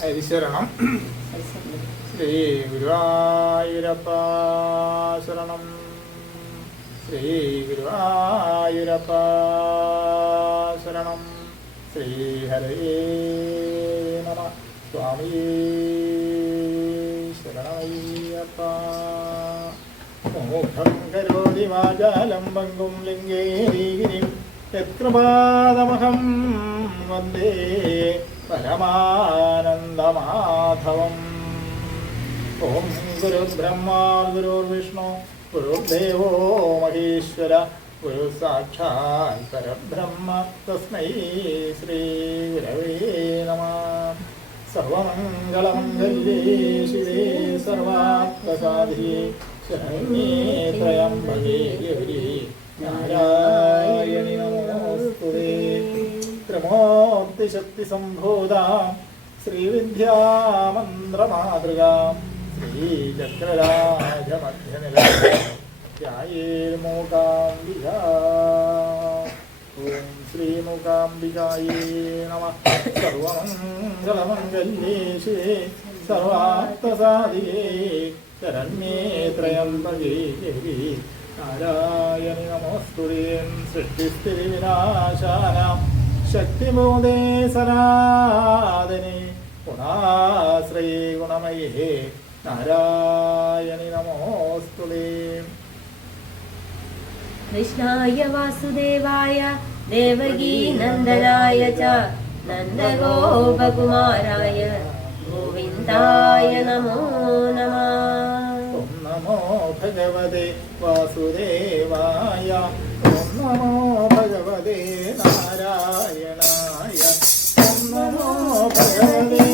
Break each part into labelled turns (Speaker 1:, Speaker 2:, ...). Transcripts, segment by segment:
Speaker 1: ഹരിശരണം ശ്രീ ഗുരുവായൂരപ്പ ശരണം. ശ്രീ ഗുരുവായൂരപ്പ ശരണം. ശ്രീ ഹരേ നമ. സ്വാമി ശരണയ്യപ്പ മോഖം കരോതി വാചാലം പങ്കും എത്ര പാദമഹം വന്ദേ പരമാനന്ദമാധവം. ഓം ഗുരുബ്രഹ്മ ഗുരുർവിഷ്ണു ഗുരുദേവോ മഹേശ്വര ഗുരു സാക്ഷാൽ പരബ്രഹ്മ തസ്മൈ ശ്രീ ഗുരവേ നമ. സർവമംഗളമംഗല്യേ ശിവേ സർവാത്മസാധിയേ ശരണ്യേ ത്രയംബകേ ഗൗരി നാരായണി നമോസ്തുതേ. ത്രിമൂർത്തിശക്തിസംഭൂത ശ്രീവിദ്യാമന്ത്രമാതൃകാം ശ്രീചക്രരാജമധ്യനിലയേർമൂകാംബിക ഓം ശ്രീമുകാംബികായേ നമ. സർവമംഗളമംഗല്യേ ശിവേ സർവാർത്ഥസാധികേ ശരണ്യേ ത്രയംബകേ നാരായണി നമോസ്തുതേം. സൃഷ്ടിസ്ഥിതിവിനാശാനാം ശക്തിമൂതേ സനാതനെ ഗുണാശ്രീ ഗുണമയേ നാരായണി
Speaker 2: നമോസ്തുലേ കൃഷ്ണായ വാസുദേവായ ദേവകീ നന്ദനായ ച നന്ദഗോപകുമാരായ
Speaker 1: ഗോവിന്ദായ നമോ നമ. നമോ ഭഗവതേ വാസുദേവായ നമോ ഭഗവതേ നാരായണായ നമ്മോ നമോ ഭഗവതേ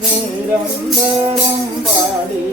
Speaker 1: നിരന്തരം പാടിടുക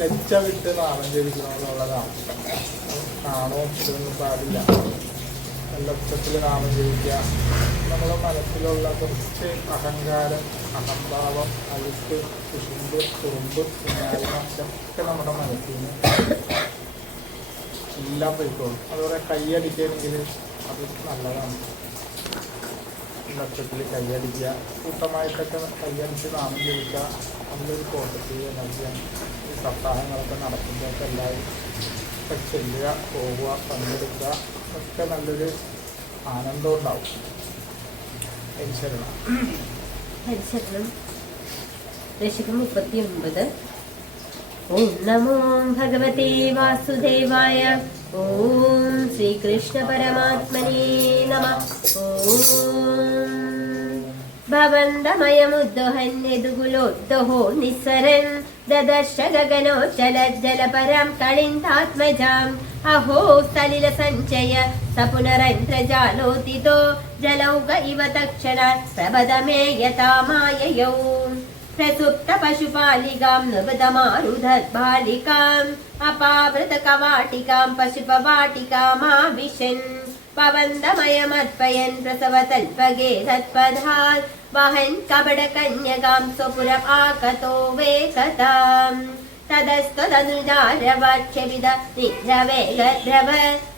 Speaker 1: ലജ്ജ വിട്ട് നാമം ജപിക്കണമെന്നുള്ളതാണ്. നാണോ ഇതൊന്നും പാടില്ല. നല്ല ഉച്ചത്തിൽ നാമം ജീവിക്കുക നമ്മുടെ മനസ്സിലുള്ള കുറച്ച് അഹങ്കാരം അഹംഭാവം അഴുക്ക് കുശുമ്പ് കുറുമ്പ് ഒക്കെ നമ്മുടെ മനസ്സിൽ നിന്ന് എല്ലാം പോയിക്കോളും. അതുപോലെ കയ്യടിക്കുകയാണെങ്കിൽ അത് നല്ലതാണ്. ലക്ഷത്തിൽ കൈയടിക്കുക. കൂട്ടമായിട്ടൊക്കെ കൈയടിച്ച് നാമം ജപിക്കുക. അതിലൊരു പോസിറ്റീവ് എനർജിയാണ് ഈ സപ്താഹങ്ങളൊക്കെ നടക്കുമ്പോഴൊക്കെ എല്ലാവരും ഒക്കെ ചെല്ലുക പോവുക പങ്കെടുക്കുക ഒക്കെ നല്ലൊരു ആനന്ദം ഉണ്ടാവും ശരണം
Speaker 2: ഹരിശരണം ദശകം മുപ്പത്തി ഓം നമോ ഭഗവതേ വാസുദേവായ. ഓം ശ്രീകൃഷ്ണ പരമാത്മനേ നമ. ഓം ഭവന്തമയമുദ്ദോഹന്യതുകുലോദ്ദോഹോ നിസ്സരൻ ददर्श गगनो जल अहो सलिल सञ्चय स पुनरन्त्रजालोदितो जलौघ इव तक्षणात् प्रबदमे यथा माययौ। प्रसुप्त पशुपालिकां नृपदमारुधालिकाम् अपावृतकवाटिकां पशुपवाटिकामाविशन्। पवन्दमयमर्पयन् प्रसवतल्पगे तत्पधात् वहन् कपडकन्यकां स्वपुरम् आकतो वेकताम् ततस्त्वदनुजारवाक्ष्यविद निद्रवेगद्रव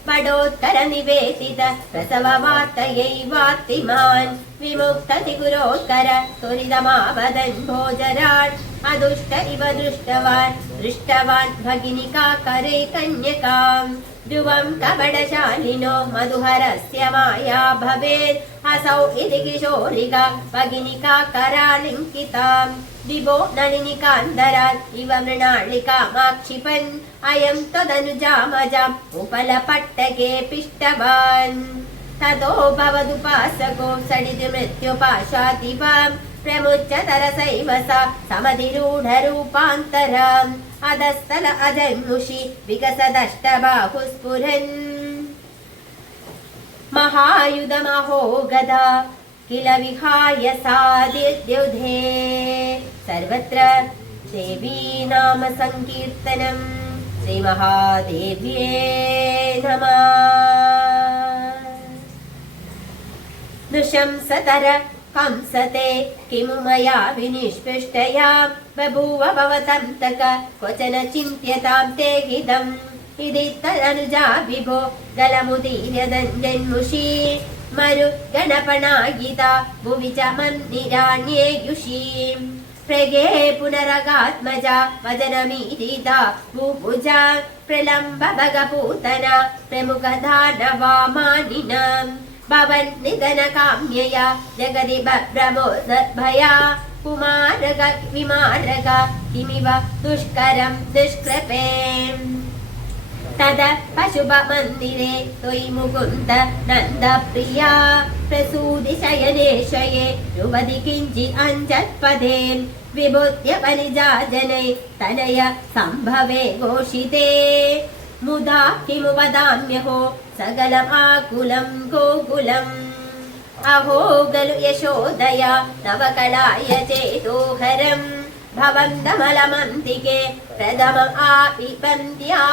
Speaker 2: पडोत्तर निवेदित प्रसव वार्तयैवार्तिमान् विमुक्ततिगुरोत्कर त्वरितमावदन् भोजराट् अदुष्ट इव दृष्टवान्। दृष्टवान् भगिनिकाकरे कन्यकाम्। ध्रुवं कपडशालिनो मधुहरस्य माया भवेत्। असौ इति किशोरिका भगिनिका करालिङ्किताम्। विभो नलिनिकान्तरात् इव मृणालिकामाक्षिपन् अयं त्वदनुजामजाम् उपलपट्टके पिष्टवान्। ततो भवदुपासको सडिति प्रमुच्यतरसैव सा समधिरूढरूपान्तराम् अधस्तल अजन्मुषि विकसदष्टबाहुस्फुरन्। महायुधमहो गदा किल विहाय सादिद्युधे सर्वत्र देवी नाम सङ्कीर्तनम् श्रीमहादेव्ये नमः। नृशंसतर कंसते किमु मया विनिष्पृष्टया? बभूव भवतं तक क्वचन चिन्त्यतां ते हिदम्। इति तदनुजा विभो गलमुदीर्यदञ्जन्मुषी मरु गणपणायिता भुवि च मन्निराण्येयुषीम् प्रगे पुनरगात्मजा वदनमीरिता भूभुजा। प्रलम्ब भगपूतना प्रमुखदानवामानिनाम् ഭവൻ നിധന കാമ്യയ ജഗതി ഭ്രമോദർഭയ കുമാരക വിമാരക കിമിവ ദുഷ്കരം ദുഷ്കൃപേ തദ പശുഭ മന്ദിരേ ത്വയി മുകുന്ദ നന്ദപ്രിയ പ്രസൂതി ശയനേശയേ യുവതി കിഞ്ചി അഞ്ജത്പദേ വിഭൂത്യ പരിജാജനൈ തനയ സംഭവേ ഘോഷിതേ मुदा किमु वदाम्यहो सकलमाकुलं गोकुलम्। अहो खलु यशोदया नवकलाय चेतोहरम् भवन्तमलमन्तिके आपिबन्त्यादृशाम्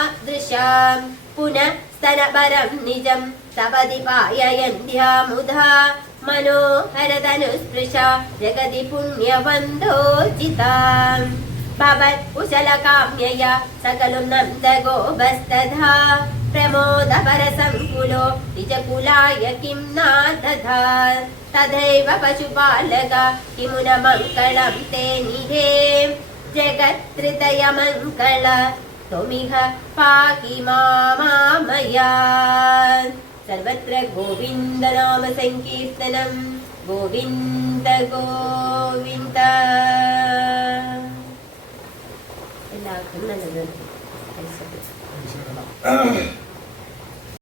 Speaker 2: पुनः स्तनपरं निजं सपदि पाययन्त्या मुधा। मनोहरतनुस्पृशा जगति पुण्यवन्दोचिताम् भवत् कुशलकाम्यया सकलं नन्दगोपस्तथा प्रमोदपरसङ्कुलो निजकुलाय किं नादधा? तथैव पशुपालक किमु न मङ्गलं ते निधे। जगत्त्रितयमङ्गल त्वमिह पाहि मामामया। सर्वत्र गोविन्दनाम सङ्कीर्तनं गोविन्द गोविन्द എല്ലാവർക്കും നല്ലത്
Speaker 1: ശരണം